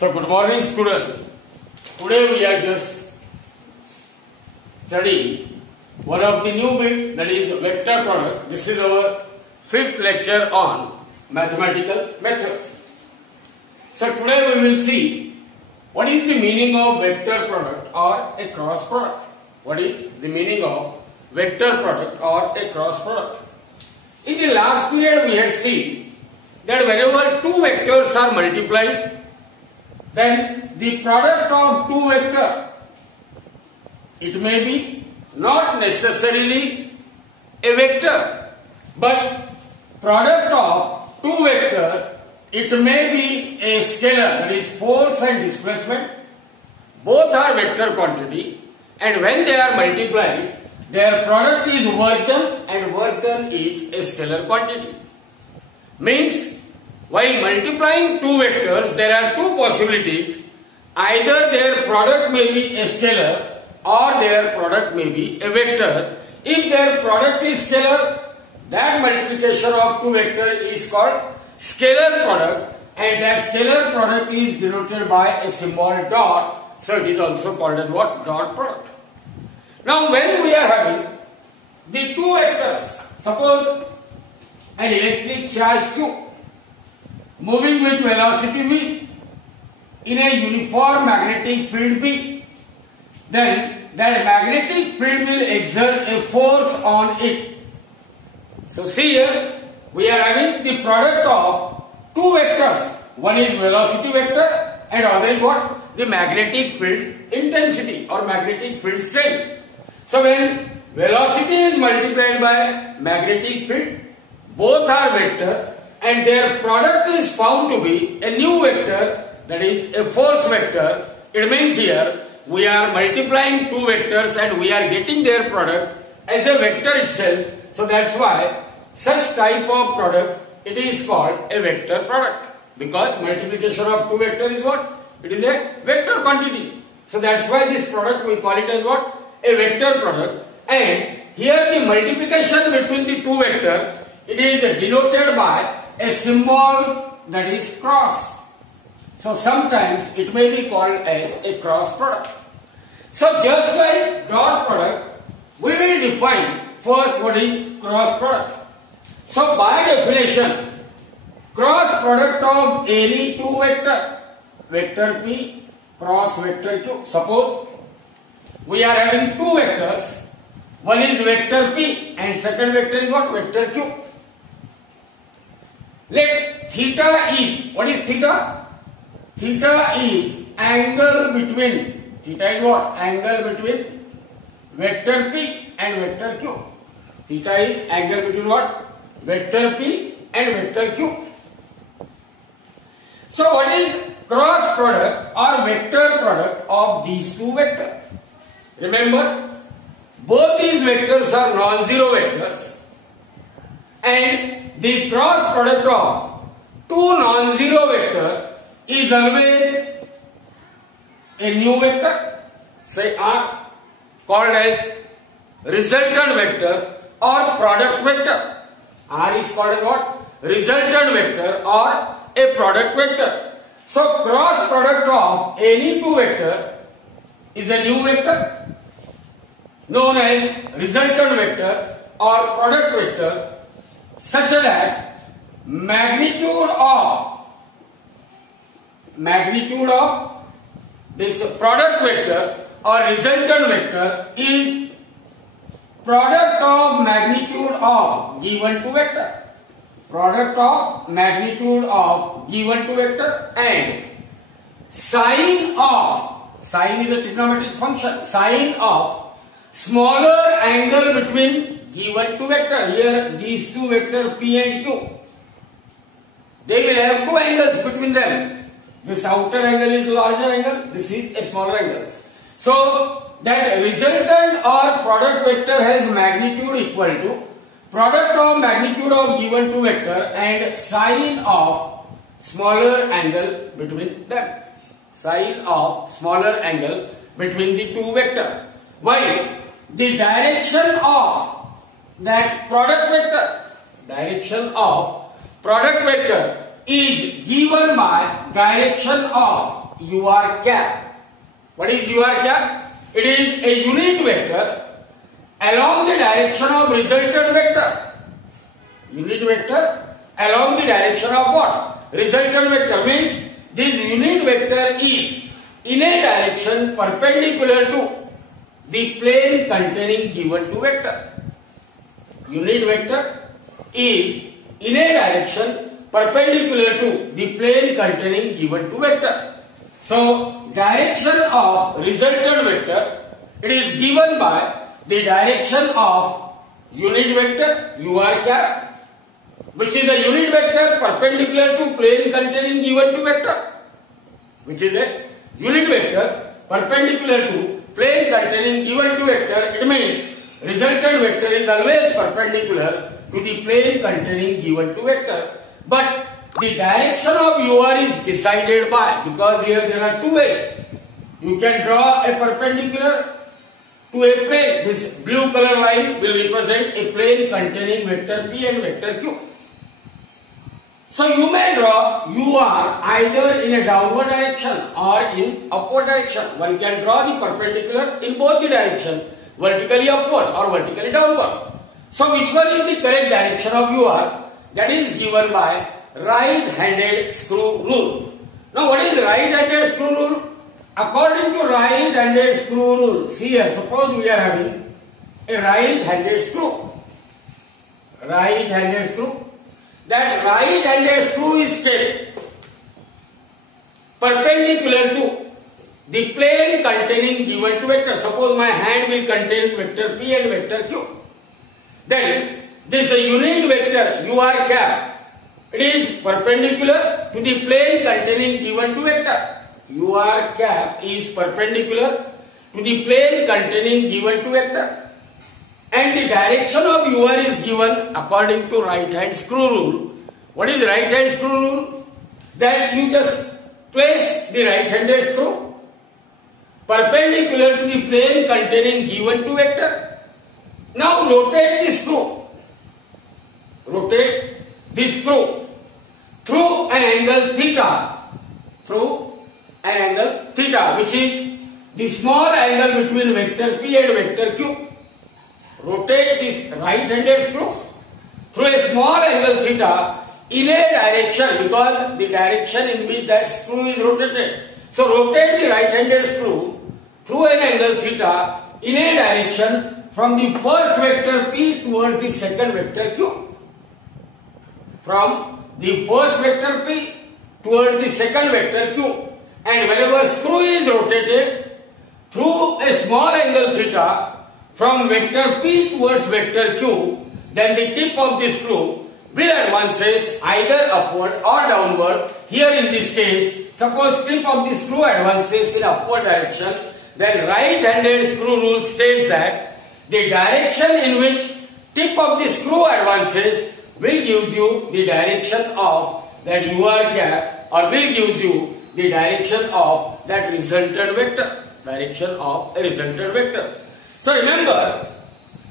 So good morning student. Today we are just studying one of the new bit, that is vector product. This is our fifth lecture on mathematical methods. So today we will see what is the meaning of vector product or a cross product. What is the meaning of vector product or a cross product? In the last period we had seen that whenever two vectors are multiplied, then the product of two vectors, it may be not necessarily a vector, but product of two vectors, it may be a scalar, that is force and displacement. Both are vector quantity, and when they are multiplied, their product is work done, and work done is a scalar quantity. Means, while multiplying two vectors, there are two possibilities. Either their product may be a scalar or their product may be a vector. If their product is scalar, that multiplication of two vectors is called scalar product, and that scalar product is denoted by a symbol dot. So it is also called as what? Dot product. Now when we are having the two vectors, suppose an electric charge Q moving with velocity v in a uniform magnetic field B, then that magnetic field will exert a force on it. So see here, we are having the product of two vectors. One is velocity vector and other is what? The magnetic field intensity or magnetic field strength. So when velocity is multiplied by magnetic field, both are vector, and their product is found to be a new vector, that is a force vector. It means here we are multiplying two vectors and we are getting their product as a vector itself. So that's why such type of product, it is called a vector product, because multiplication of two vectors is what? It is a vector quantity. So that's why this product we call it as what? A vector product. And here the multiplication between the two vectors, it is denoted by a symbol that is cross. So sometimes it may be called as a cross product. So just like dot product, we will define first what is cross product. So by definition, cross product of any two vector, vector P cross vector Q. Suppose we are having two vectors, one is vector P and second vector is what? Vector Q. Let theta is, what is theta? Theta is angle between, theta is what? Angle between vector P and vector Q. Theta is angle between what? Vector P and vector Q. So what is cross product or vector product of these two vectors? Remember, both these vectors are non-zero vectors, and the cross product of two non-zero vectors is always a new vector, say R, called as resultant vector or product vector. R is called as what? Resultant vector or a product vector. So cross product of any two vector is a new vector known as resultant vector or product vector, such that magnitude of this product vector or resultant vector is product of magnitude of given two vector. Product of magnitude of given two vector, and sine is a trigonometric function, sine of smaller angle between given two vector. Here these two vector P and Q, they will have two angles between them. This outer angle is larger angle, this is a smaller angle. So that resultant or product vector has magnitude equal to product of magnitude of given two vector and sine of smaller angle between them. Sine of smaller angle between the two vector. While the direction of that product vector is given by direction of UR cap. What is UR cap? It is a unit vector along the direction of resultant vector. Unit vector along the direction of what? Resultant vector means this unit vector is in a direction perpendicular to the plane containing given two vector. Unit vector is in a direction perpendicular to the plane containing given two vector. So direction of resultant vector, it is given by the direction of unit vector UR cap, which is a unit vector perpendicular to plane containing given two vector, which is a unit vector perpendicular to plane containing given two vector. It means resultant vector is always perpendicular to the plane containing given two vector, but the direction of UR is decided by, because here there are two ways. You can draw a perpendicular to a plane. This blue color line will represent a plane containing vector P and vector Q. So you may draw UR either in a downward direction or in upward direction. One can draw the perpendicular in both the direction, vertically upward or vertically downward. So which one is the correct direction of UR? That is given by right-handed screw rule. Now what is right-handed screw rule? According to right-handed screw rule, see here, suppose we are having a right-handed screw. Right-handed screw. That right-handed screw is kept perpendicular to the plane containing given two vector. Suppose my hand will contain vector P and vector Q. Then this unit vector UR cap, it is perpendicular to the plane containing given two vector. UR cap is perpendicular to the plane containing given two vector. And the direction of UR is given according to right hand screw rule. What is right hand screw rule? That you just place the right handed screw perpendicular to the plane containing given two vector. Now rotate the screw. Rotate the screw through an angle theta. Through an angle theta, which is the small angle between vector P and vector Q. Rotate this right-handed screw through a small angle theta in a direction, because the direction in which that screw is rotated. So rotate the right-handed screw through an angle theta in a direction from the first vector P towards the second vector Q. From the first vector P towards the second vector Q. And whenever screw is rotated through a small angle theta from vector P towards vector Q, then the tip of the screw will advances either upward or downward. Here in this case, suppose tip of the screw advances in upward direction, then right-handed screw rule states that the direction in which tip of the screw advances will give you the direction of that UR cap, or will give you the direction of that resultant vector. Direction of a resultant vector. So remember,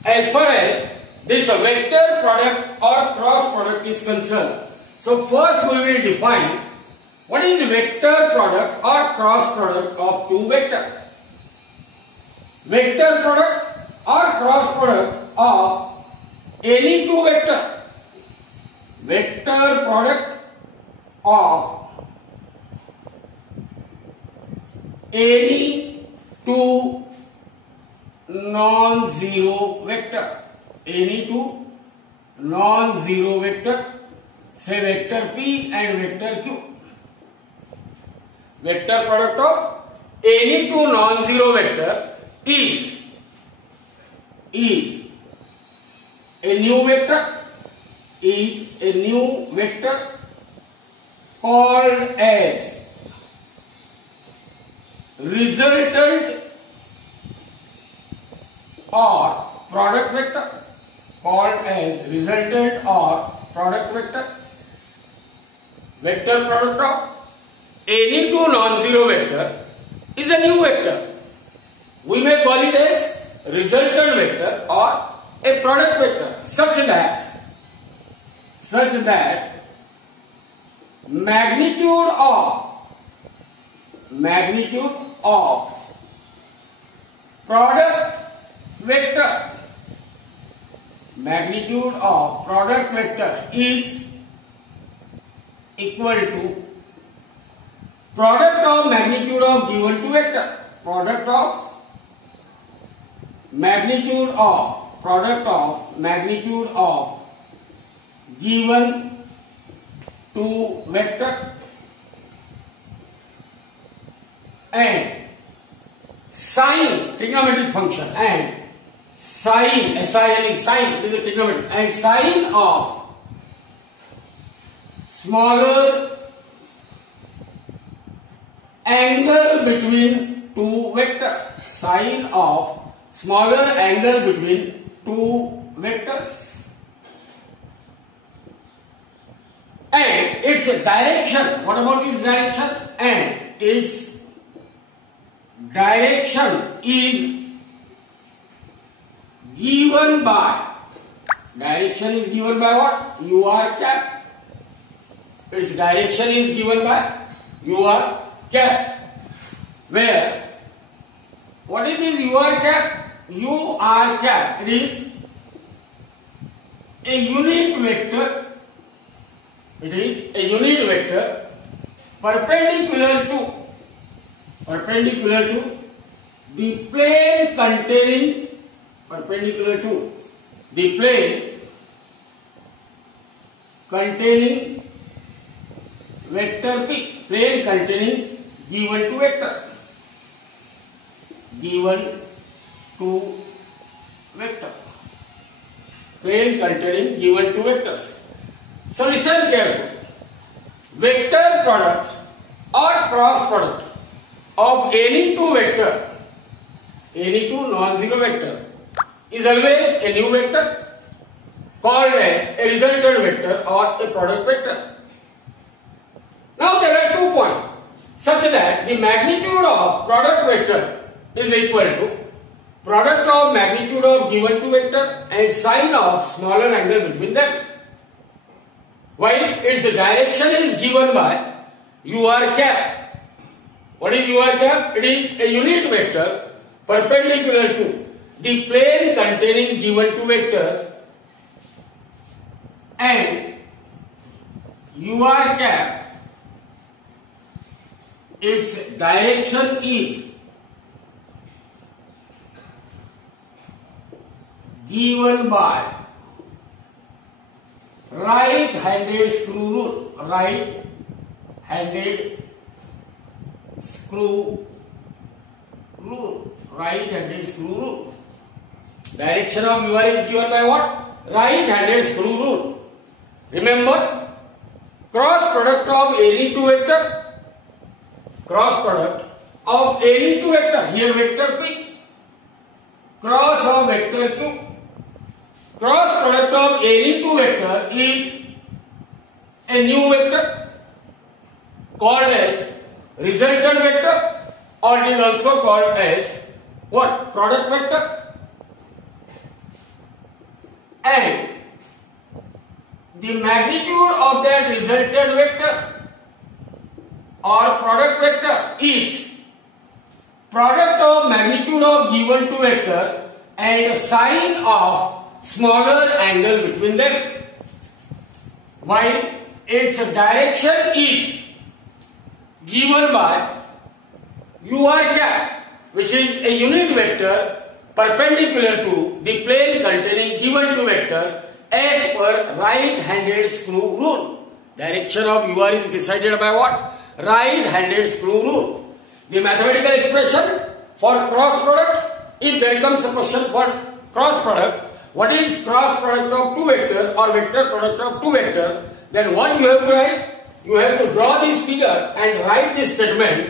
as far as this vector product or cross product is concerned, so first we will define what is vector product or cross product of two vectors. Vector product or cross product of any two vectors. Vector product of any two non-zero vector. Any two non-zero vector, say vector P and vector Q. Vector product of any two non-zero vector is a new vector called as resultant or product vector. Called as resultant or product vector. Vector product of any two non-zero vector is a new vector. We may call it as resultant vector or a product vector, such that magnitude of magnitude of product vector. Magnitude of product vector is equal to product of magnitude of given two vector. Product of magnitude of product of magnitude of given two vector and sine trigonometric function and sine sine is a trigonometric and sine of smaller angle between two vectors. Sine of smaller angle between two vectors and its direction. What about its direction? And its direction is given by what? UR cap. Its direction is given by UR cap. Where what is this UR cap? UR cap, it is a unit vector. It is a unit vector perpendicular to the plane containing vector P, plane containing given two vector. Plane containing given two vectors. So listen carefully. Vector product or cross product of any two vector, any two non-zero vector, is always a new vector called as a resultant vector or a product vector. Now there are 2 points such that the magnitude of product vector is equal to product of magnitude of given two vector and sine of smaller angle between them, while its direction is given by UR cap. What is UR cap? It is a unit vector perpendicular to the plane containing given two vector, and UR cap, its direction is given by right-handed screw rule. Right-handed screw rule. Direction of UR is given by what? Right-handed screw rule. Remember, cross product of any two vector. Cross product of any two vector. Here vector P. Cross of vector Q. Cross product of any two vector is a new vector called as resultant vector, or it is also called as what? Product vector. And the magnitude of that resultant vector or product vector is product of magnitude of given two vector and sine of smaller angle between them, while its direction is given by UR cap, which is a unit vector perpendicular to the plane containing given two vector as per right-handed screw rule. Direction of UR is decided by what? Right-handed screw rule. The mathematical expression for cross product, if there comes a question for cross product, what is cross product of two vector or vector product of two vector, then what you have to write? You have to draw this figure and write this statement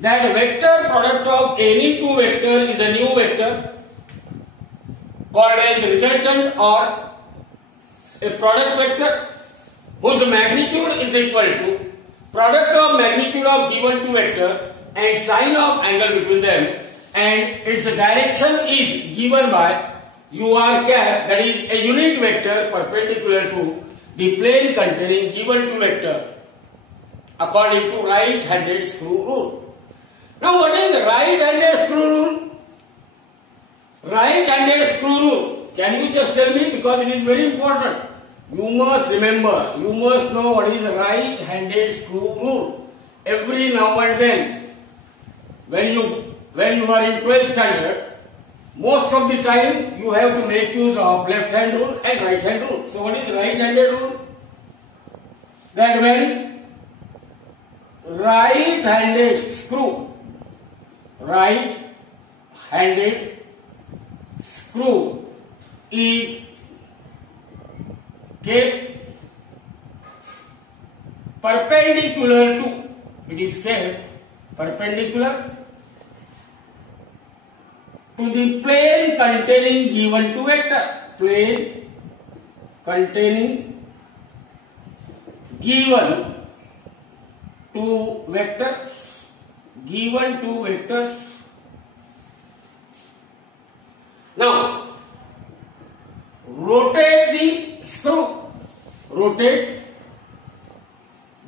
that vector product of any two vector is a new vector called as resultant or a product vector whose magnitude is equal to product of magnitude of given two vector and sine of angle between them, and its direction is given by UR cap, that is a unit vector perpendicular to the plane containing given two vector according to right-handed screw rule. Now what is right-handed screw rule? Right-handed screw rule. Can you just tell me? Because it is very important. You must remember, you must know what is right-handed screw rule. Every now and then, when you are in 12th standard, most of the time you have to make use of left-hand rule and right-hand rule. So what is right-handed rule? That when right-handed screw is kept perpendicular to, it is kept perpendicular to the plane containing given two vector, plane containing given two vectors, Now, rotate the screw, rotate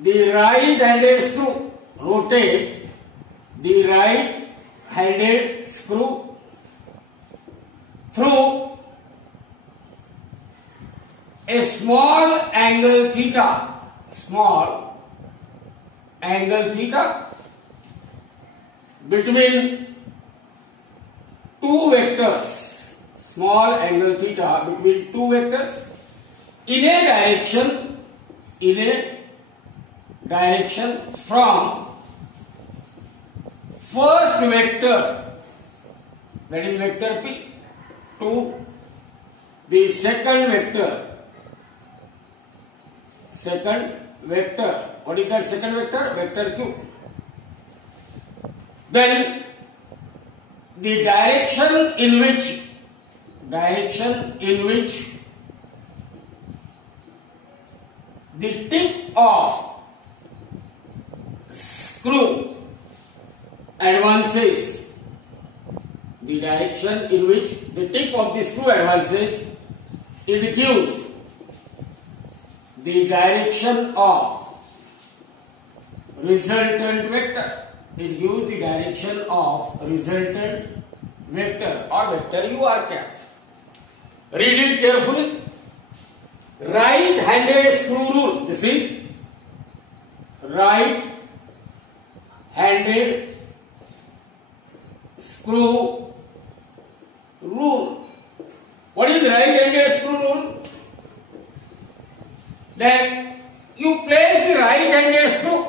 the right-handed screw, rotate the right-handed screw through a small angle theta, between two vectors, small angle theta between two vectors in a direction from first vector, that is vector P, to the second vector. What is that second vector? Vector Q. Then the direction in which the tip of screw advances, it gives the direction of resultant vector. Or vector UR cap. Read it carefully. Right-handed screw rule. This is right-handed screw rule. What is right-handed screw rule? That you place the right-handed screw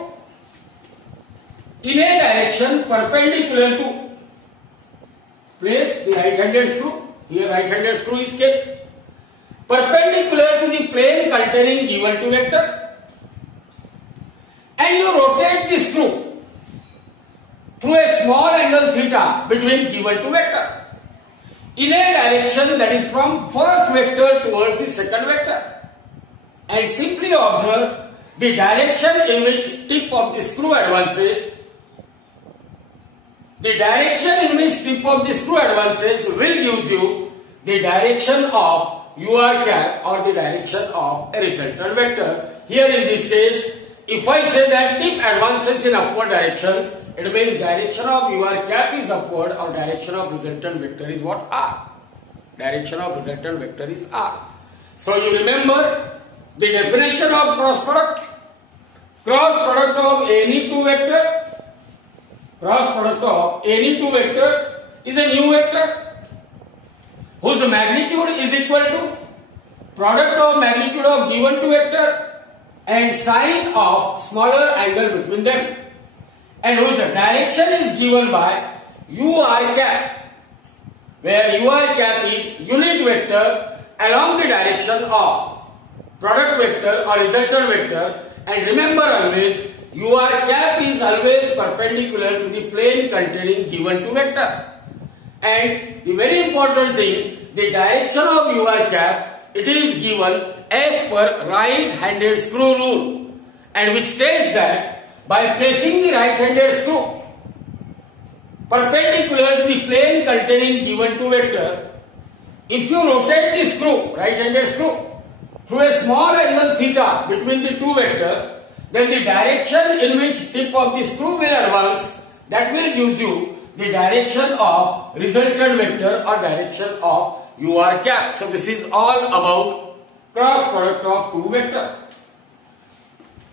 in a direction perpendicular to, place the right-handed screw, here right-handed screw is kept perpendicular to the plane containing given two vector, and you rotate the screw through a small angle theta between given two vector in a direction that is from first vector towards the second vector, and simply observe the direction in which tip of the screw advances. The direction in which tip of the screw advances will give you the direction of UR cap or the direction of a resultant vector. Here in this case, if I say that tip advances in upward direction, it means direction of UR cap is upward, or direction of resultant vector is what? R. Direction of resultant vector is R. So you remember the definition of cross product. Cross product of any two vector. Cross product of any two vector is a new vector whose magnitude is equal to product of magnitude of given two vector and sine of smaller angle between them, and whose direction is given by UR cap, where UR cap is unit vector along the direction of product vector or resultant vector. And remember always, UR cap is always perpendicular to the plane containing given two vector. And the very important thing, the direction of UR cap, it is given as per right-handed screw rule, and which states that by placing the right-handed screw perpendicular to the plane containing given two vector, if you rotate the screw, right-handed screw, through a small angle theta between the two vector, then the direction in which tip of the screw will advance, that will give you the direction of resultant vector or direction of UR cap. So this is all about cross product of two vectors.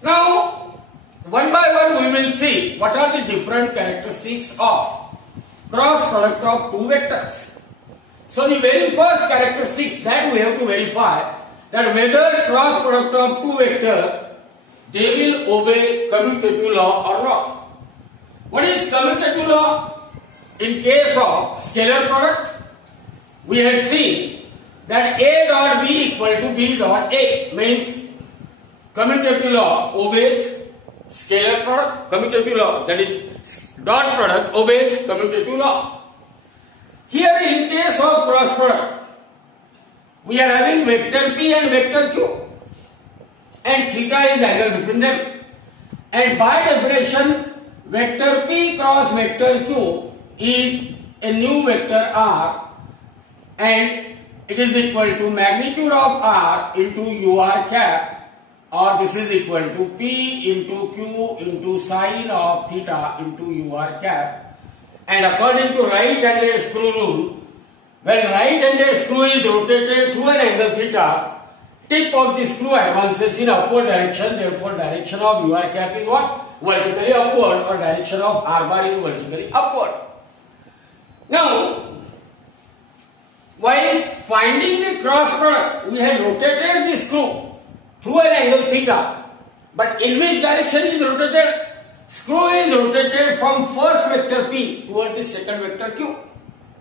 Now, one by one we will see what are the different characteristics of cross product of two vectors. So the very first characteristics that we have to verify that whether cross product of two vectors they will obey commutative law or not. What is commutative law? In case of scalar product, we have seen that A dot B equal to B dot A means commutative law obeys scalar product. Commutative law, that is dot product, obeys commutative law. Here in case of cross product, we are having vector P and vector Q and theta is angle between them, and by definition vector P cross vector Q is a new vector R and it is equal to magnitude of R into UR cap, or this is equal to P into Q into sine of theta into UR cap. And according to right-handed screw rule, when right-handed screw is rotated through an angle theta, tip of the screw advances in upward direction, therefore direction of UR cap is what? Vertically upward, or direction of R bar is vertically upward. Now, while finding the cross product, we have rotated the screw through an angle theta, but in which direction is rotated? Screw is rotated from first vector P toward the second vector Q.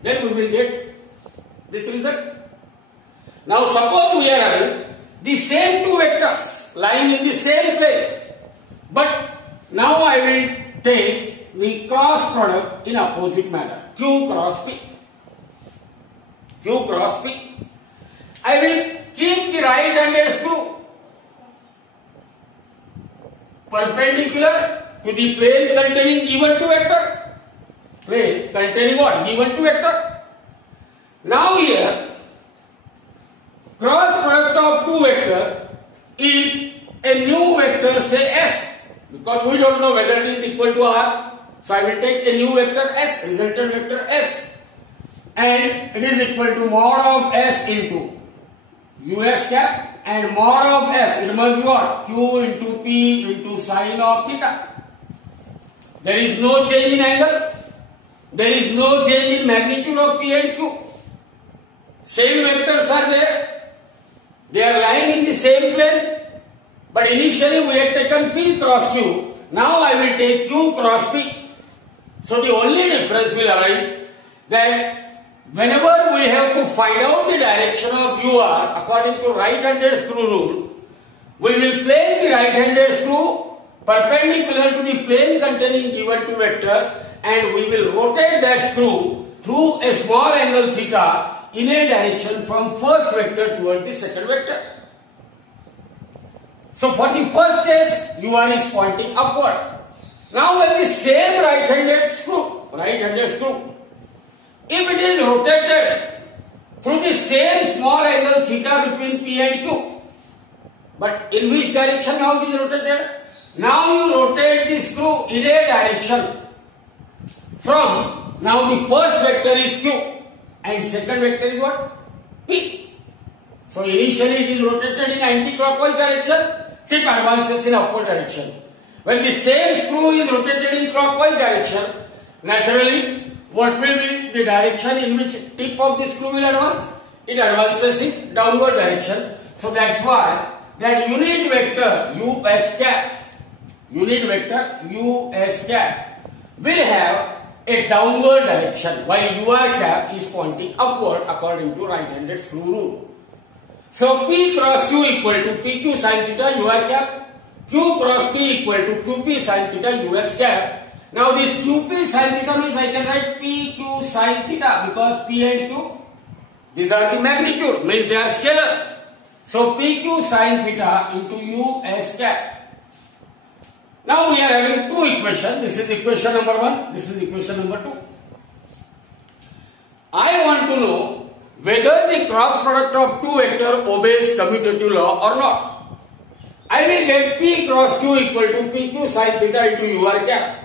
Then we will get this result. Now suppose we are having the same two vectors lying in the same plane, but now I will take the cross product in opposite manner. Q cross P. Q cross P. I will keep the right-handed screw perpendicular to the plane containing given two vector. Plane containing what? Given two vector. Now here, cross product of two vector is a new vector, say S, because we don't know whether it is equal to R. So I will take a new vector S, resultant vector S, and it is equal to mod of S into US cap, and mod of S, it must be what? Q into P into sine of theta. There is no change in angle. There is no change in magnitude of P and Q. Same vectors are there. They are lying in the same plane. But initially we had taken P cross Q. Now I will take Q cross P. So the only difference will arise that whenever we have to find out the direction of UR according to right-handed screw rule, we will place the right-handed screw perpendicular to the plane containing given two vector, and we will rotate that screw through a small angle theta in a direction from first vector towards the second vector. So for the first case, UR is pointing upward. Now when the same right-handed screw, if it is rotated through the same small angle theta between P and Q, but in which direction now it is rotated? Now you rotate the screw in a direction from, now the first vector is Q and second vector is what? P. So initially it is rotated in anti-clockwise direction, tip advances in upward direction. When the same screw is rotated in clockwise direction, naturally what will be the direction in which tip of the screw will advance? It advances in downward direction. So that's why that unit vector US cap will have a downward direction while UR cap is pointing upward according to right-handed screw rule. So P cross Q equal to PQ sin theta UR cap, Q cross P equal to QP sin theta US cap. Now this QP sin theta means I can write PQ sin theta because P and Q, these are the magnitude, means they are scalar. So PQ sin theta into US cap. Now we are having two equations. This is equation number 1, this is equation number 2. I want to know whether the cross product of two vector obeys commutative law or not. I will get P cross Q equal to PQ sin theta into UR cap.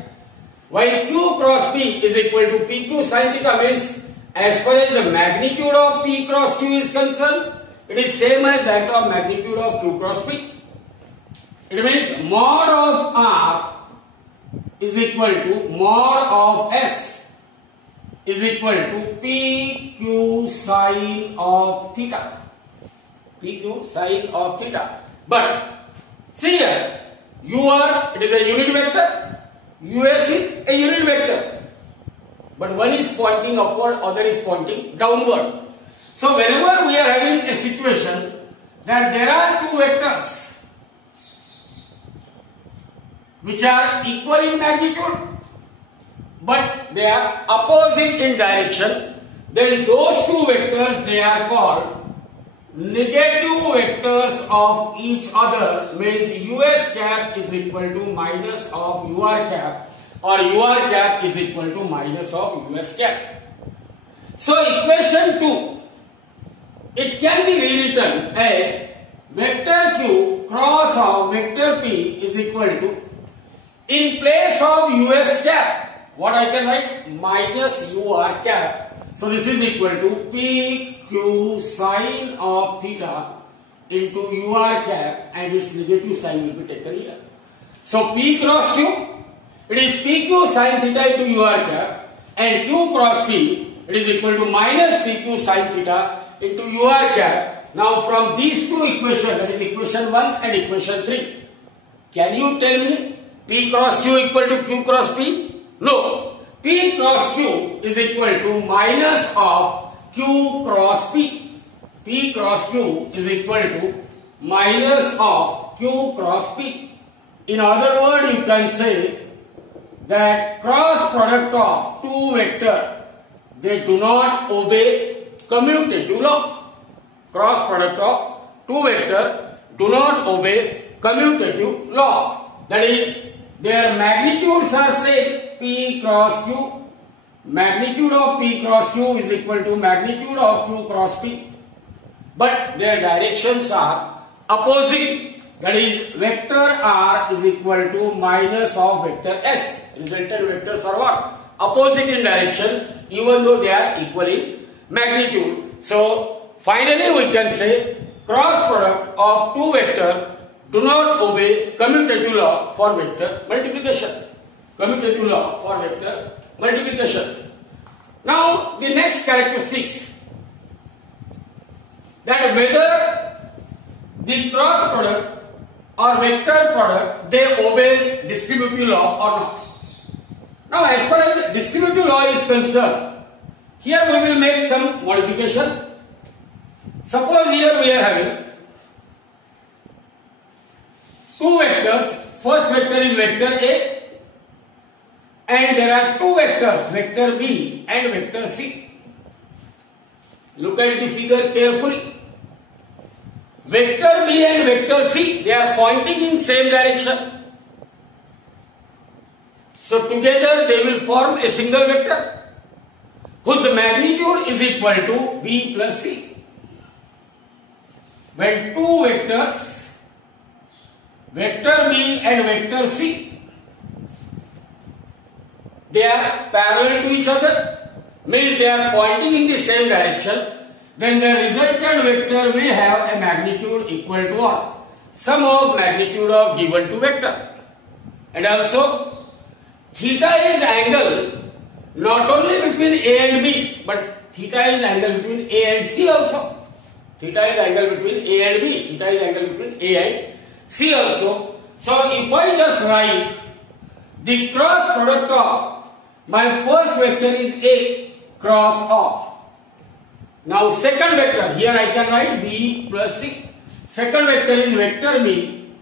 while Q cross P is equal to PQ sin theta means as far as the magnitude of P cross Q is concerned, it is same as that of magnitude of Q cross P. It means mod of R is equal to mod of S is equal to PQ sin of theta. PQ sin of theta. But see here, UR, it is a unit vector, US is a unit vector. But one is pointing upward, other is pointing downward. So whenever we are having a situation that there are two vectors which are equal in magnitude but they are opposite in direction, then those two vectors, they are called negative vectors of each other, means US cap is equal to minus of UR cap, or UR cap is equal to minus of US cap. So equation 2, it can be rewritten as vector Q cross of vector P is equal to, in place of US cap, what I can write? Minus UR cap. So this is equal to PQ sin of theta into UR cap, and its negative sign will be taken here. So P cross Q, it is PQ sin theta into UR cap, and Q cross P, it is equal to minus PQ sin theta into UR cap. Now from these two equations, that is equation 1 and equation 3, can you tell me P cross Q equal to Q cross P? No. P cross Q is equal to minus of Q cross P. P cross Q is equal to minus of Q cross P. In other words, you can say that cross product of two vectors, they do not obey commutative law. Cross product of two vectors do not obey commutative law. That is, their magnitudes are same. P cross Q, magnitude of P cross Q is equal to magnitude of Q cross P, but their directions are opposite. That is, vector R is equal to minus of vector S. Resultant vectors are what? Opposite in direction, even though they are equal in magnitude. So finally we can say cross product of two vectors do not obey commutative law for vector multiplication. Commutative law for vector multiplication. Now the next characteristics, that whether the cross product or vector product, they obey distributive law or not. Now as far as distributive law is concerned, here we will make some modification. Suppose here we are having two vectors. First vector is vector A, and there are two vectors, vector B and vector C. Look at the figure carefully. Vector B and vector C, they are pointing in same direction. So together they will form a single vector whose magnitude is equal to B plus C. When two vectors, vector B and vector C, they are parallel to each other, means they are pointing in the same direction, then the resultant vector will have a magnitude equal to what? Sum of magnitude of given two vector. And also theta is angle not only between A and B, but theta is angle between A and C also. Theta is angle between A and B. Theta is angle between A and C also. So if I just write the cross product of my first vector is A cross of. Now second vector, here I can write B plus C. Second vector is vector B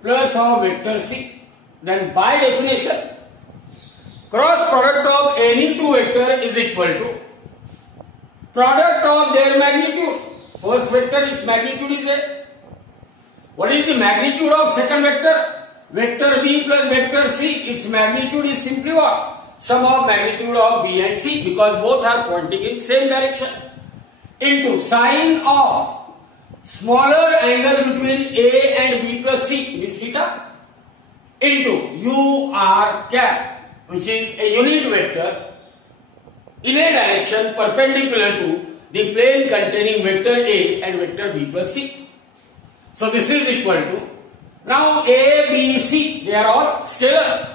plus of vector C. Then by definition, cross product of any two vector is equal to product of their magnitude. First vector, its magnitude is A. What is the magnitude of second vector? Vector B plus vector C, its magnitude is simply what? Sum of magnitude of B and C, because both are pointing in same direction, into sine of smaller angle between A and B plus C, means theta, into UR cap. which is a unit vector in a direction perpendicular to the plane containing vector A and vector B plus C. So this is equal to, now A, B, C, they are all scalar.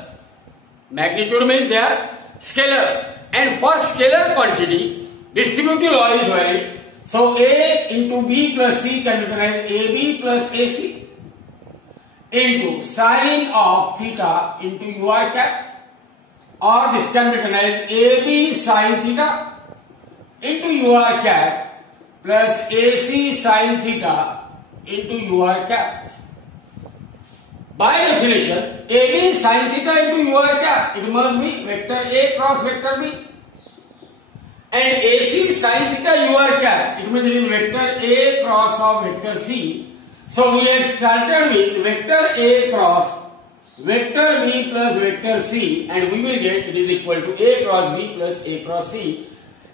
Magnitude means they are scalar. And for scalar quantity, distributive law is valid. So A into B plus C can be written as AB plus AC into sine of theta into UR cap, or this can be written as AB sine theta into UR cap plus AC sine theta into UR cap. By definition, AB sine theta into UR cap, it must be vector A cross vector B. And AC sine theta UR cap, it means it is vector A cross of vector C. So we had started with vector A cross vector B plus vector C, and we will get it is equal to A cross B plus A cross C.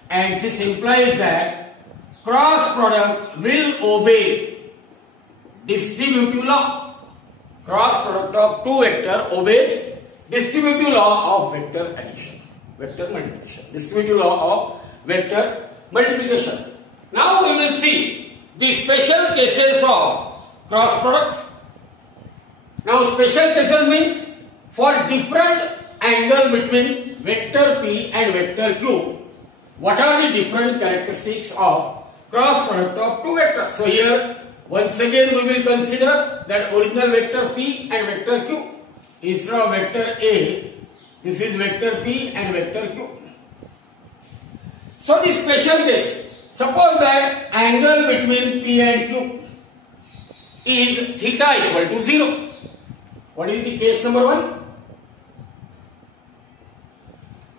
And this implies that cross product will obey distributive law. Cross product of two vector obeys distributive law of vector addition, vector multiplication, distributive law of vector multiplication. Now we will see the special cases of cross product. Now special cases means for different angle between vector P and vector Q, what are the different characteristics of cross product of two vectors? So here once again we will consider that original vector P and vector Q. Instead of vector A, this is vector P and vector Q. So the special case, suppose that angle between P and Q is theta equal to 0. What is the case number 1?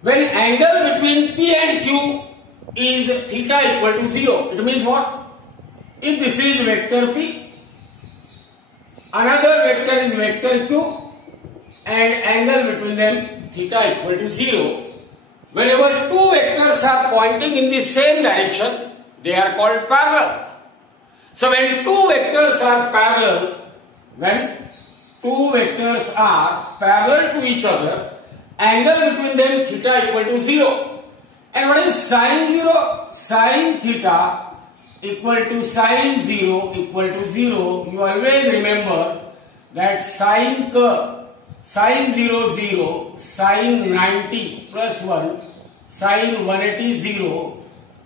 When angle between P and Q is theta equal to 0, it means what? If this is vector P, another vector is vector Q, and angle between them theta equal to 0, whenever two vectors are pointing in the same direction, they are called parallel. So when two vectors are parallel to each other, angle between them theta equal to 0. And what is sine 0? Sine theta equal to sine 0 equal to 0. You always remember that sine curve, sine 0 0, sine 90 plus 1, sine 180 0,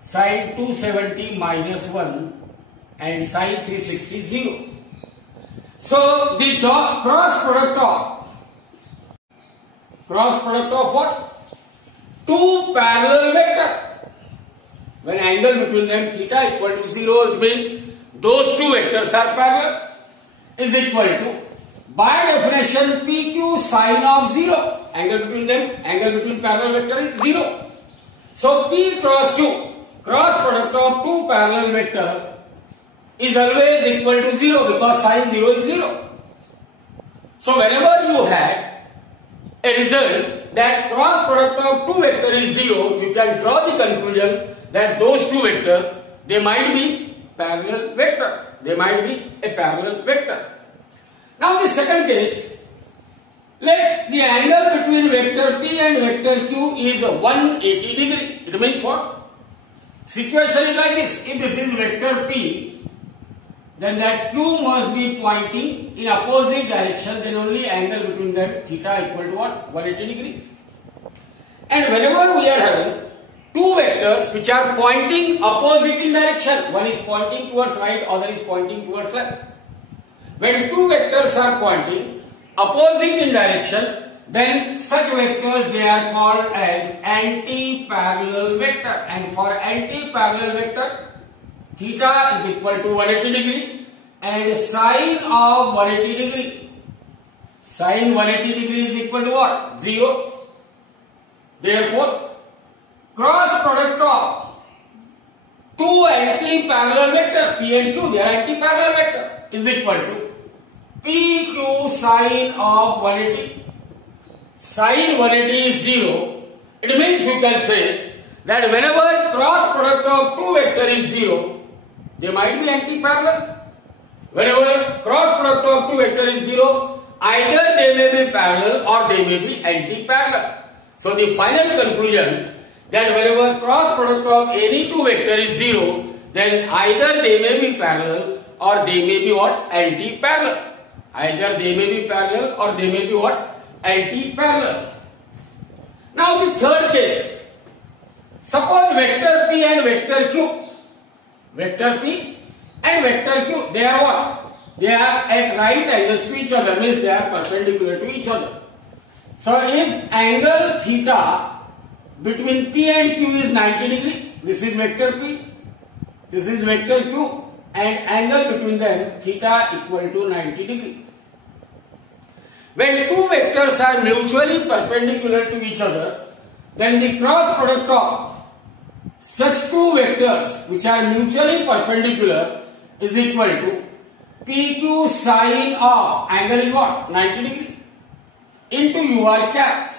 sine 270 minus 1, and sine 360 0. So the cross product of what? Two parallel vectors. When angle between them theta equal to 0, it means those two vectors are parallel, is equal to, by definition, PQ sine of 0. Angle between parallel vector is 0. So P cross Q, cross product of two parallel vector, is always equal to 0 because sine 0 is 0. So whenever you have a result that cross product of two vector is 0, you can draw the conclusion that those two vectors, they might be parallel vector. They might be a parallel vector. Now the second case, let the angle between vector P and vector Q is 180 degree. It means what? Situation is like this. If this is vector P, then that Q must be pointing in opposite direction, then only angle between them theta equal to what? 180 degree. And whenever we are having two vectors which are pointing opposite in direction, one is pointing towards right, other is pointing towards left. When two vectors are pointing opposite in direction, then such vectors they are called as anti-parallel vector. And for anti-parallel vector, theta is equal to 180 degree and sine of 180 degree. Sine 180 degree is equal to what? 0. Therefore, cross product of two anti-parallel vector P and Q, they are anti-parallel vector, is equal to PQ sine of 180. Sine 180 is 0. It means you can say that whenever cross product of two vector is 0, they might be anti-parallel. Whenever cross product of two vector is 0, either they may be parallel or they may be anti-parallel. So the final conclusion that wherever cross product of any two vector is 0, then either they may be parallel or they may be what? Anti-parallel. Either they may be parallel or they may be what? Anti-parallel. Now the third case. Suppose vector P and vector Q. Vector P and vector Q, they are what? They are at right angles to each other, means they are perpendicular to each other. So if angle theta between P and Q is 90 degree, this is vector P, this is vector Q, and angle between them theta equal to 90 degree. When two vectors are mutually perpendicular to each other, then the cross product of such two vectors which are mutually perpendicular is equal to PQ sine of angle is what? 90 degree into UR cap.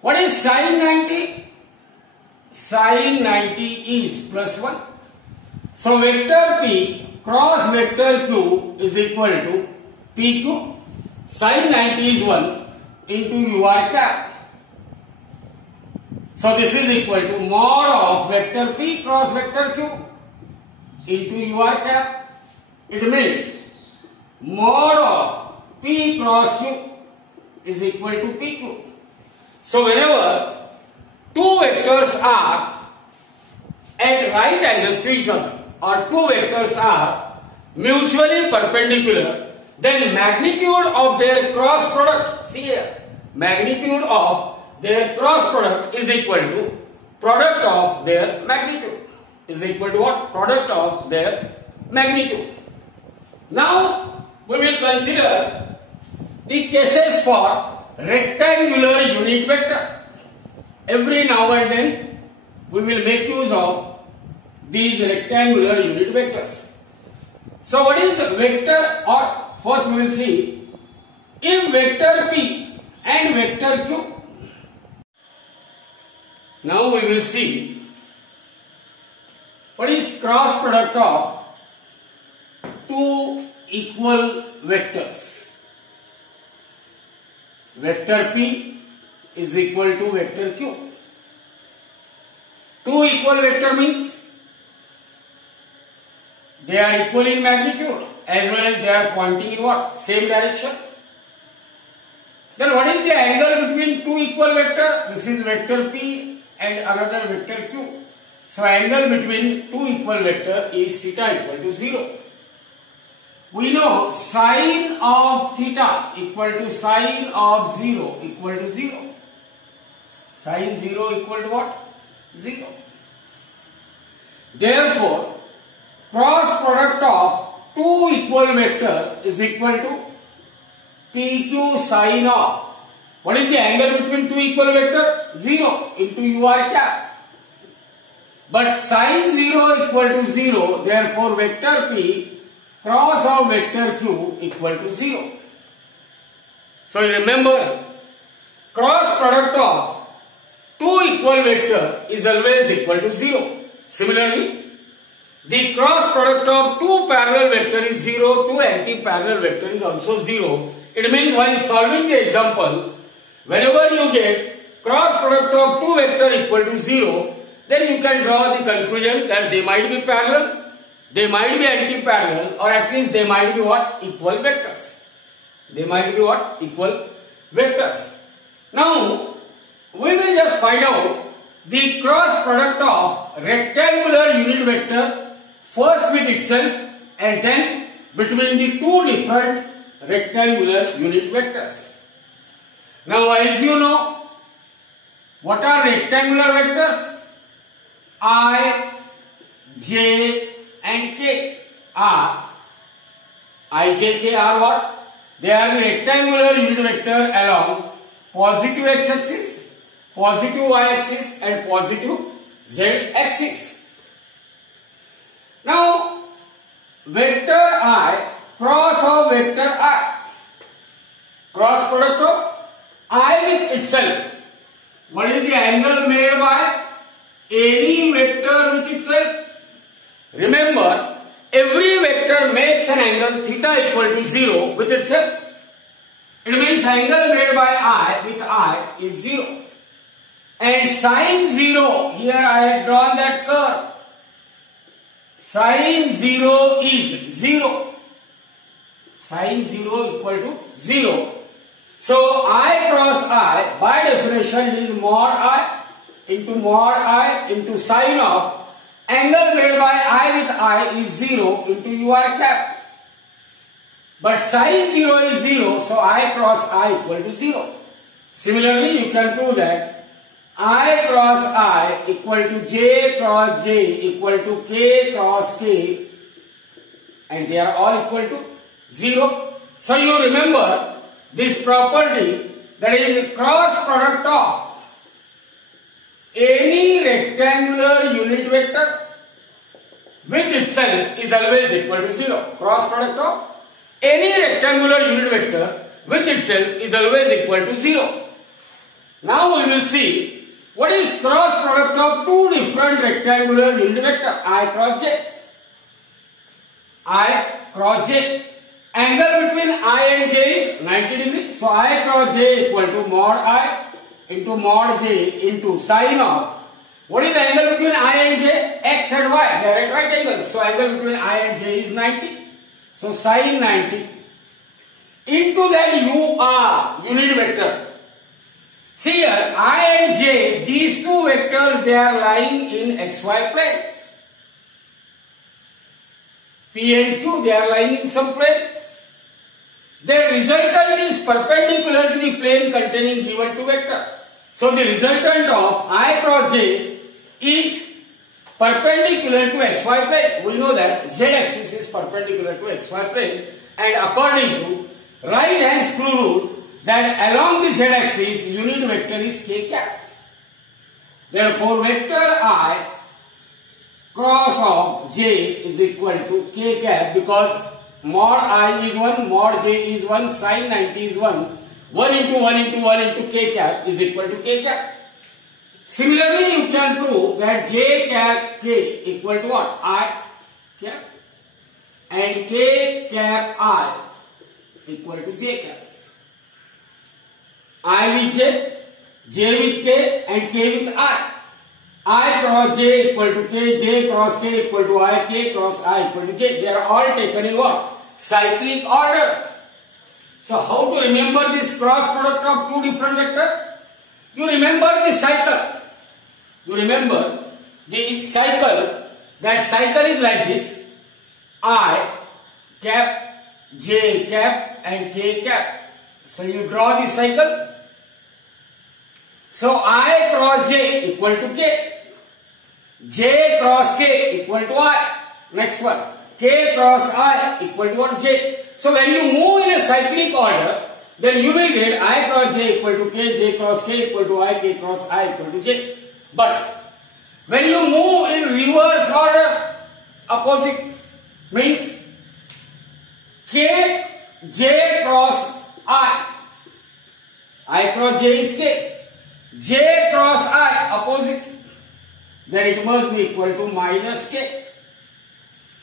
What is sine 90? Sine 90 is plus 1. So vector P cross vector Q is equal to PQ. Sine 90 is 1 into UR cap. So this is equal to mod of vector P cross vector Q into UR cap. It means mod of P cross Q is equal to PQ. So whenever two vectors are at right angles to each other or two vectors are mutually perpendicular, then magnitude of their cross product, see here, magnitude of their cross product is equal to product of their magnitude. Is equal to what? Product of their magnitude. Now we will consider the cases for rectangular unit vector. Every now and then we will make use of these rectangular unit vectors. So what is vector, or first we will see if vector P and vector Q. Now we will see what is cross product of two equal vectors. Vector P is equal to vector Q. Two equal vector means they are equal in magnitude as well as they are pointing in what? Same direction. Then what is the angle between two equal vector? This is vector P and another vector Q. So angle between two equal vector is theta equal to 0. We know sine of theta equal to sine of 0 equal to 0. Sine 0 equal to what? 0. Therefore, cross product of two equal vector is equal to PQ sine of. What is the angle between two equal vector? 0 into UR cap. But sine 0 equal to 0, therefore vector P cross of vector Q equal to 0. So you remember, cross product of two equal vector is always equal to 0. Similarly, the cross product of two parallel vector is 0, two anti-parallel vector is also 0. It means while solving the example, whenever you get cross product of two vector equal to 0, then you can draw the conclusion that they might be parallel, they might be anti-parallel, or at least they might be what? Equal vectors. They might be what? Equal vectors. Now, we will just find out the cross product of rectangular unit vector first with itself and then between the two different rectangular unit vectors. Now, as you know, what are rectangular vectors? I, J and K are, I, J, K are what? They are the rectangular unit vector along positive x-axis, positive y-axis and positive z-axis. Now, vector I cross of vector I, cross product of I with itself. What is the angle made by any vector with itself? Remember, every vector makes an angle theta equal to 0 with itself. It means angle made by I with I is 0. And sine 0, here I have drawn that curve. Sine 0 is 0. Sine 0 equal to 0. So I cross I by definition is mod I into sine of angle made by I with I is 0 into UR cap. But sine 0 is 0, so I cross I equal to 0. Similarly, you can prove that I cross I equal to J cross J equal to K cross K, and they are all equal to 0. So you remember this property, that is cross product of any rectangular unit vector with itself is always equal to 0. Cross product of any rectangular unit vector with itself is always equal to 0. Now we will see what is cross product of two different rectangular unit vector, I cross J. I cross J. Angle between I and J is 90 degrees. So I cross J equal to mod I into mod J into sine of, what is the angle between I and J? X and Y. They are at right angles. So angle between I and J is 90. So sine 90 into that UR, unit vector. See here, I and J, these two vectors, they are lying in XY plane. P and Q, they are lying in some plane. Their resultant is perpendicular to the plane containing given two vector. So the resultant of I cross J is perpendicular to XY plane. We know that Z axis is perpendicular to XY plane, and according to right hand screw rule, that along the Z axis unit vector is K cap. Therefore vector I cross of J is equal to K cap, because mod I is 1, mod J is 1, sine 90 is 1, 1 into 1 into 1 into K cap is equal to K cap. Similarly, you can prove that J cap K equal to what? I cap, and K cap I equal to J cap. I with J, J with K, and K with I. I cross J equal to K, J cross K equal to I, K cross I equal to J. They are all taken in what? Cyclic order. So how to remember this cross product of two different vectors? You remember the cycle. You remember the cycle. That cycle is like this: I cap, J cap, and K cap. So you draw the cycle. So I cross J equal to K, J cross K equal to I. Next one, K cross I equal to what? J. So when you move in a cyclic order, then you will get I cross J equal to K, J cross K equal to I, K cross I equal to J. But when you move in reverse order, opposite, means K, J cross I cross J is K, J cross I opposite, then it must be equal to minus K.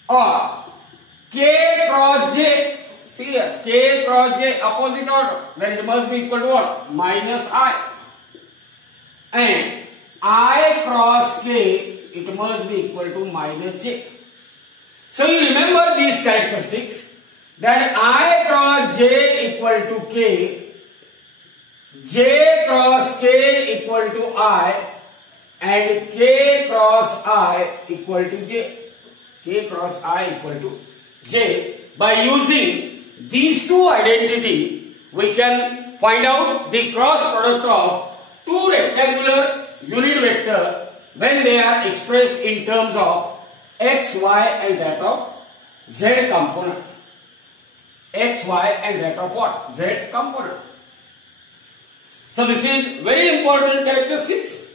Or K cross J, see here, K cross J opposite order, then it must be equal to what? Minus I. And I cross K, it must be equal to minus J. So you remember these characteristics, that I cross J equal to K, J cross K equal to I, and K cross I equal to J. K cross I equal to J. By using these two identity, we can find out the cross product of two rectangular unit vector when they are expressed in terms of x, y, and that of z component. X, y, and that of what? Z component. So this is very important characteristics,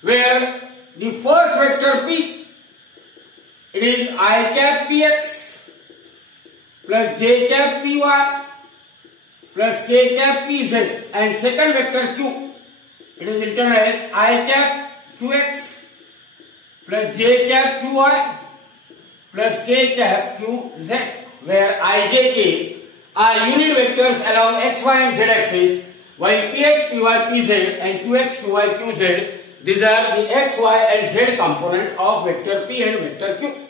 where the first vector P, it is I cap Px plus J cap Py plus K cap Pz, and second vector Q, it is written as I cap Qx plus J cap Qy plus K cap Qz, where Ijk are unit vectors along x, y and z axis, while px, py, pz and qx, qy, qz, these are the x, y and z component of vector p and vector q.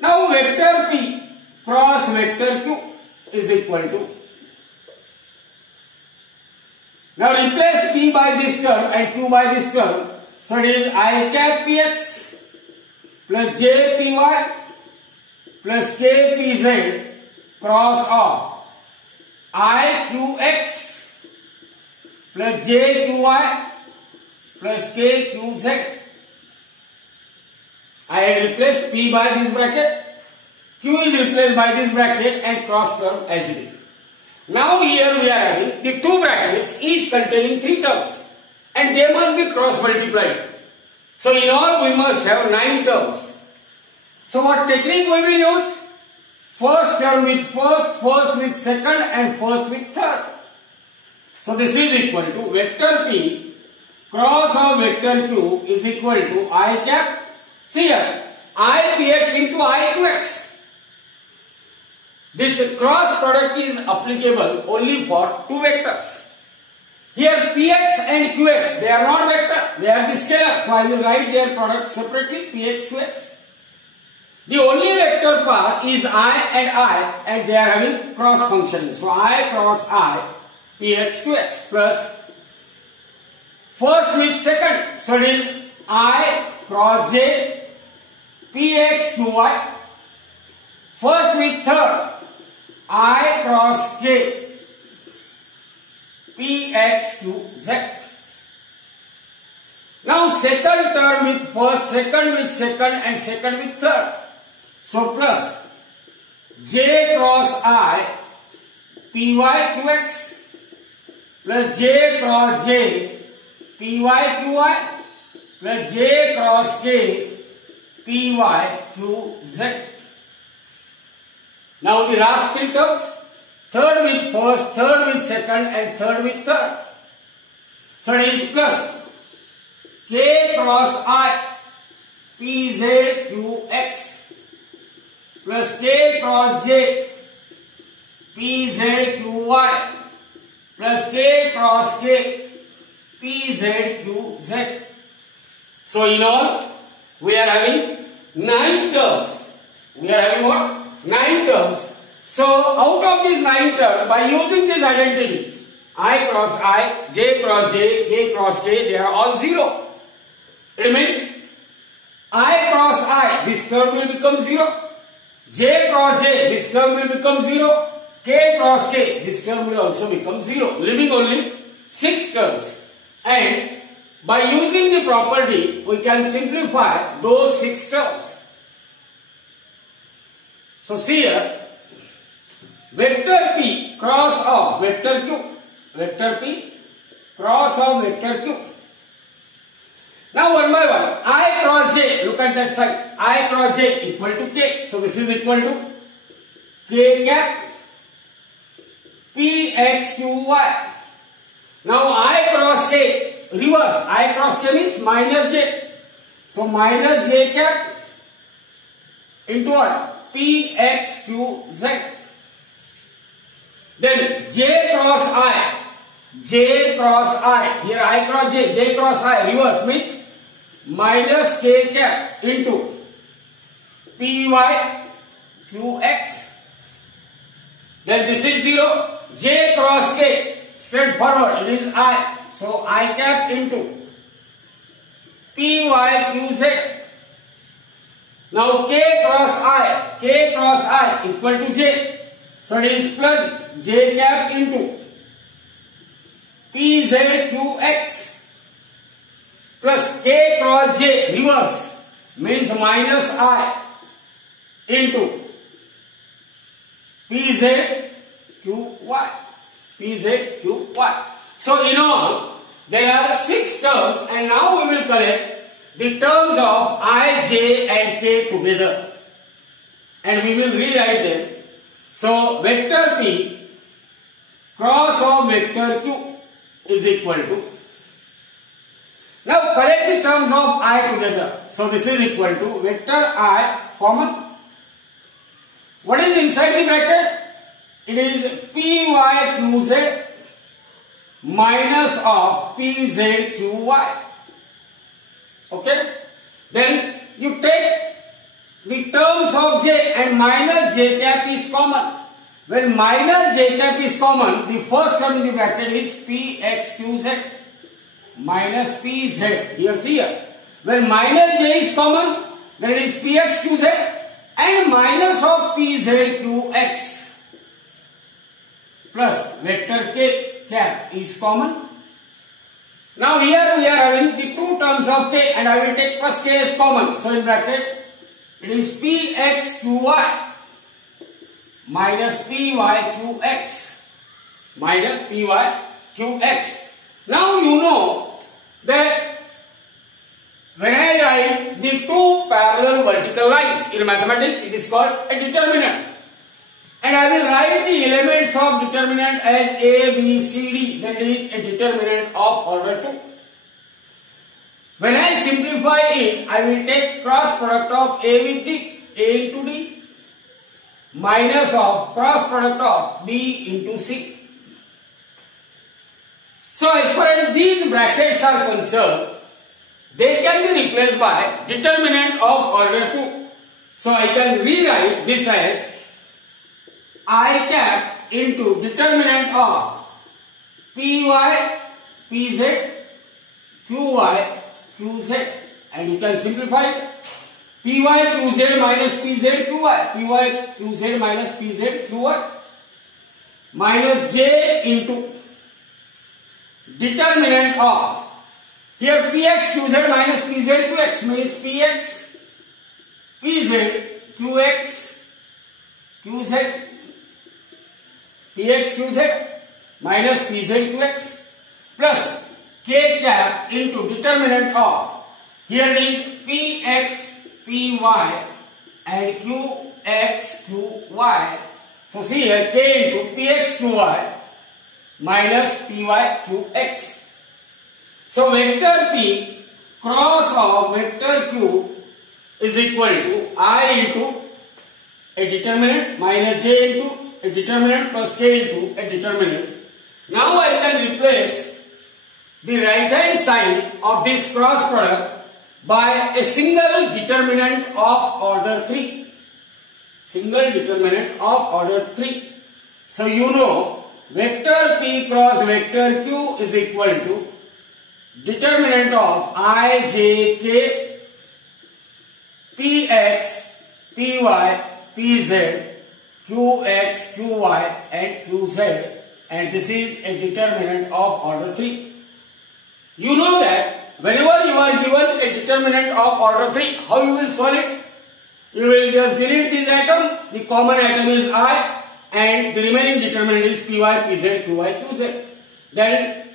Now vector p cross vector q is equal to, now replace p by this term and q by this term, so it is I cap px plus j py plus k pz cross of I qx plus j qy plus k qz. I had replaced p by this bracket, q is replaced by this bracket and cross term as it is. Now here we are having the two brackets each containing three terms and they must be cross multiplied. So in all we must have 9 terms. So what technique we will use? First term with first, first with second and first with third. So this is equal to vector p cross of vector q is equal to I cap, see here, I px into I qx. This cross product is applicable only for two vectors. Here px and qx, they are not vector, they are the scalar. So I will write their product separately, px, qx. The only vector part is I and they are having cross functioning. So I cross I, px, qx plus first with second. So it is I cross j, px, qy. First with third, I cross k, px, qz. Now second term with first, second with second and second with third. So plus j cross I, py, qx plus j cross j, py, qy plus j cross k, py, qz. Now the last three terms, third with first, third with second and third with third. So it is plus k cross I, pz, qx plus k cross j, pz, qy plus k cross k, pz, qz. So in all we are having 9 terms. We are having what? 9 terms. So out of these 9 terms, by using this identity, I cross I, j cross j, k cross k, they are all 0. It means I cross I, this term will become 0. J cross j, this term will become 0. K cross k, this term will also become 0, leaving only 6 terms. And by using the property, we can simplify those 6 terms. So see here, vector p cross of vector q, vector p cross of vector q. Now one by one, I cross j, look at that side, I cross j equal to k. So this is equal to k cap px qy. Now I cross k, reverse, I cross k means minus j. So minus j cap into what? Px qz. Then j cross I, j cross I, here I cross j cross I, reverse means minus k cap into py qx. Then this is 0, j cross k, straight forward, it is I, so I cap into py qz. Now k cross I equal to j, so it is plus j cap into pz qx plus k cross j, reverse means minus I into pz qy. So in all there are 6 terms, and now we will collect the terms of I, j and k together and we will rewrite them. So vector p cross of vector q is equal to, now collect the terms of I together. So this is equal to vector I common. What is inside the bracket? it is PYQZ minus of PZQY. Okay? Then you take the terms of J and minus J cap is common. When minus J cap is common, the first term in the bracket is PXQZ minus PZ. Here. When minus J is common, then it is PXQZ and minus of PZQX plus vector K cap is common. Now here we are having the two terms of K and I will take plus K as common. So in bracket it is PXQY minus PYQX minus PYQX. Now you know that when I write the two parallel vertical lines in mathematics, it is called a determinant. And I will write the elements of determinant as A, B, C, D. That is a determinant of order 2. When I simplify it, I will take cross product of A with D, A into D, minus of cross product of B into C. So as far as these brackets are concerned, they can be replaced by determinant of order 2. So I can rewrite this as I cap into determinant of PY, PZ, QY, QZ, and you can simplify it. PY, QZ minus PZ, QY, PY, QZ minus PZ, QY, minus J into determinant of, here Px, Qz minus Pz, Qx means Px, Pz, Qx, Qz, Px, Qz minus Pz, Qx plus K cap into determinant of, here it is Px, Py and Qx, Qy. So see here K into Px, Qy minus Py, Qx. So vector P cross of vector Q is equal to I into a determinant minus J into a determinant plus K into a determinant. Now I can replace the right hand sign of this cross product by a single determinant of order 3. Single determinant of order 3. So you know vector P cross vector Q is equal to determinant of I, J, K, Px, Py, Pz, Qx, Qy and Qz, and this is a determinant of order 3. You know that whenever you are given a determinant of order 3, how you will solve it? You will just delete this item, the common item is I and the remaining determinant is Py, Pz, Qy, Qz. Then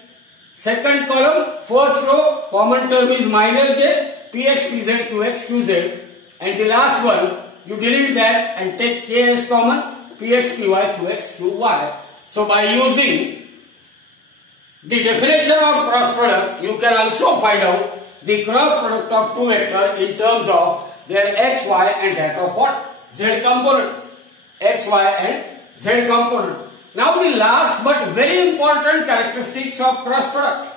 second column, first row, common term is minus J, Px, Pz, Qx, Qz, and the last one, you delete that and take K as common, Px, Py, Qx, Qy. So by using the definition of cross product, you can also find out the cross product of two vectors in terms of their x, y and that of what? Z component. X, y and Z component. Now the last but very important characteristics of cross product.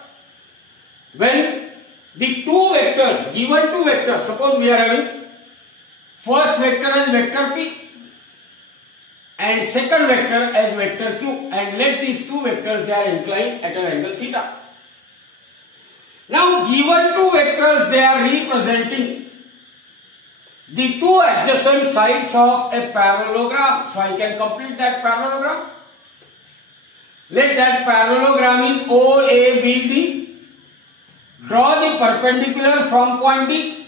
When the two vectors, given two vectors, suppose we are having first vector as vector P and second vector as vector Q, and let these two vectors, they are inclined at an angle theta. Now given two vectors, they are representing the two adjacent sides of a parallelogram. So I can complete that parallelogram. Let that parallelogram is OABD. Draw the perpendicular from point D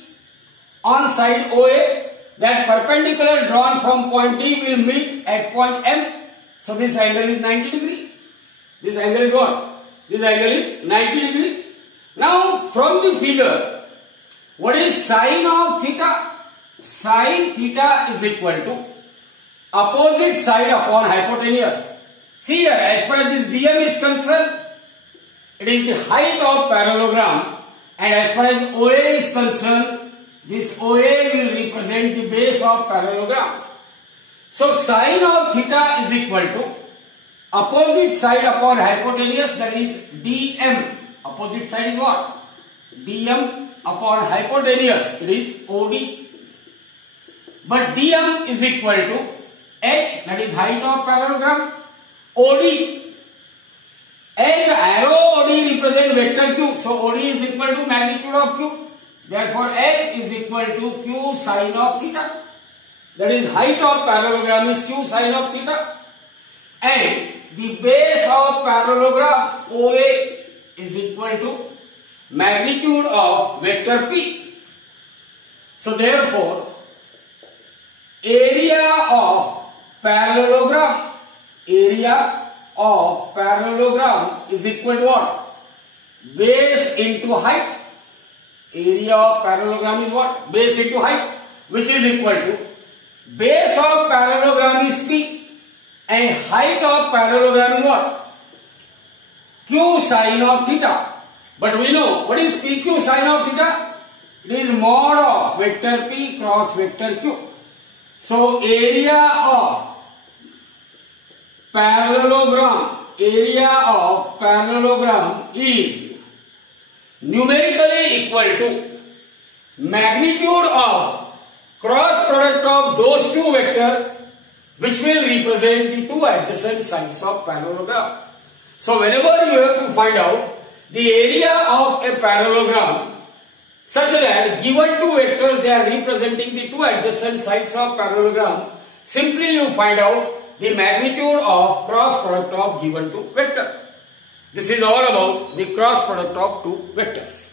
on side OA. That perpendicular drawn from point D will meet at point M. So this angle is 90 degree. This angle is what? This angle is 90 degree. Now from the figure, what is sine of theta? Sine theta is equal to opposite side upon hypotenuse. See here, as far as this DM is concerned, it is the height of parallelogram, and as far as OA is concerned, this OA will represent the base of parallelogram. So sine of theta is equal to opposite side upon hypotenuse, that is dm. Opposite side is what? Dm upon hypotenuse, it is OD. But dm is equal to h, that is height of parallelogram, OD. As arrow OD represent vector q, so OD is equal to magnitude of q. Therefore h is equal to q sine of theta. That is height of parallelogram is q sine of theta. And the base of parallelogram OA is equal to magnitude of vector p. So therefore area of parallelogram is equal to what? Base into height. Area of parallelogram is what? Base into height, which is equal to base of parallelogram is p and height of parallelogram is what? Q sine of theta. But we know what is PQ sine of theta? It is mod of vector p cross vector q. So area of parallelogram is numerically equal to magnitude of cross product of those two vectors, which will represent the two adjacent sides of parallelogram. So whenever you have to find out the area of a parallelogram such that given two vectors they are representing the two adjacent sides of parallelogram, simply you find out the magnitude of cross product of given two vector. This is all about the cross product of two vectors.